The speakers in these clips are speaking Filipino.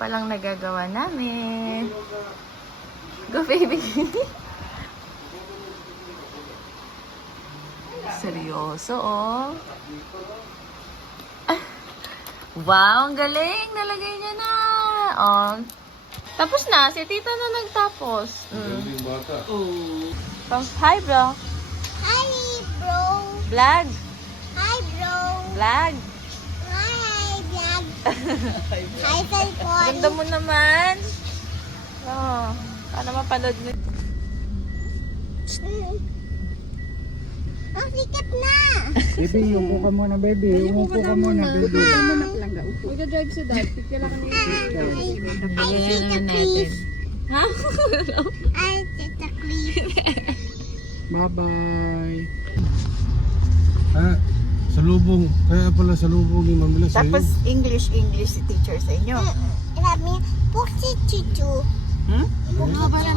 pa lang nagagawa namin. Go, baby. Seryoso, oh. Wow, ang galing. Nalagay niya na. Oh. Tapos na. Si tita na nagtapos. Yung bata. Hi, bro. Hi, bro. Vlog. Hi, bro. Vlog. Hi, vlog. Hi, cellphone. Ganda mo naman. Oh, para mapanood mo. Ang sikat na. Baby, upo ka muna, baby. Upo ka muna, baby. Mag-drive si dad. Kailangan niya. Ay, sikat, please. Ha? Ay, sikat, please. Bye-bye. Ah, salubong. Kaya pala salubong ni Mamila sa'yo. Tapos English si teacher sa inyo. Sabi, puksi chuchu.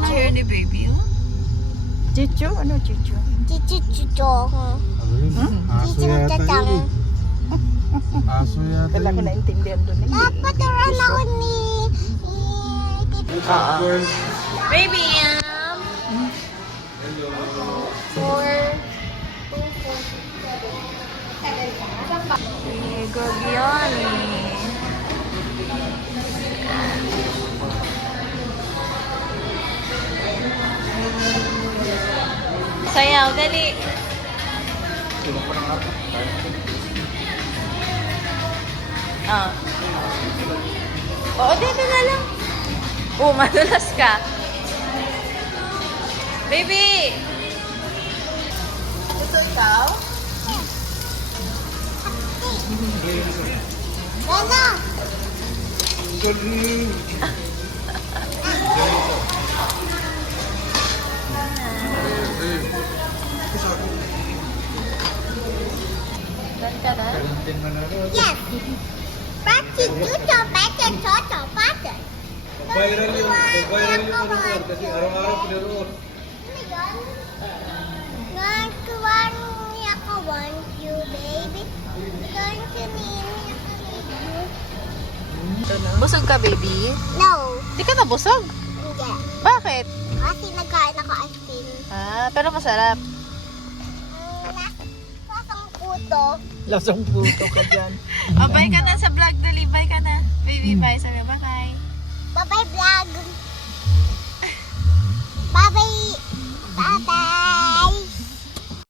Chair ni baby, oh? Chichu? Ano chichu? Chuchu chuchu. Ano yun? Aso Chuchu yata tatang. yun eh. Aso yata Kailan ko yun. naintindihan doon. Dapat turuan ako ni... Baby, Gogioni. Sayaw, dali. Ah. Oo, dito na lang. Oh, madulas ka. Baby! Gusto ikaw? Lala! Saan ka na? Yes! Pati chuchu, pati chuchu, pati. Viral yung manonood kasi araw-araw pinanood. Ano yun? Nagkawa niya ako, want you, baby. Don't you need me, ako. Busog ka, baby? No, Di ka na busog? hindi. Bakit? Kasi nagkain ako ice cream. Ah, pero masarap. Lasang puto. Lasang puto ka dyan. Oh, bye ka na sa vlog, dali. Bye ka na. Baby, bye. Sabi, bye. Bye-bye vlog. Bye-bye, tata.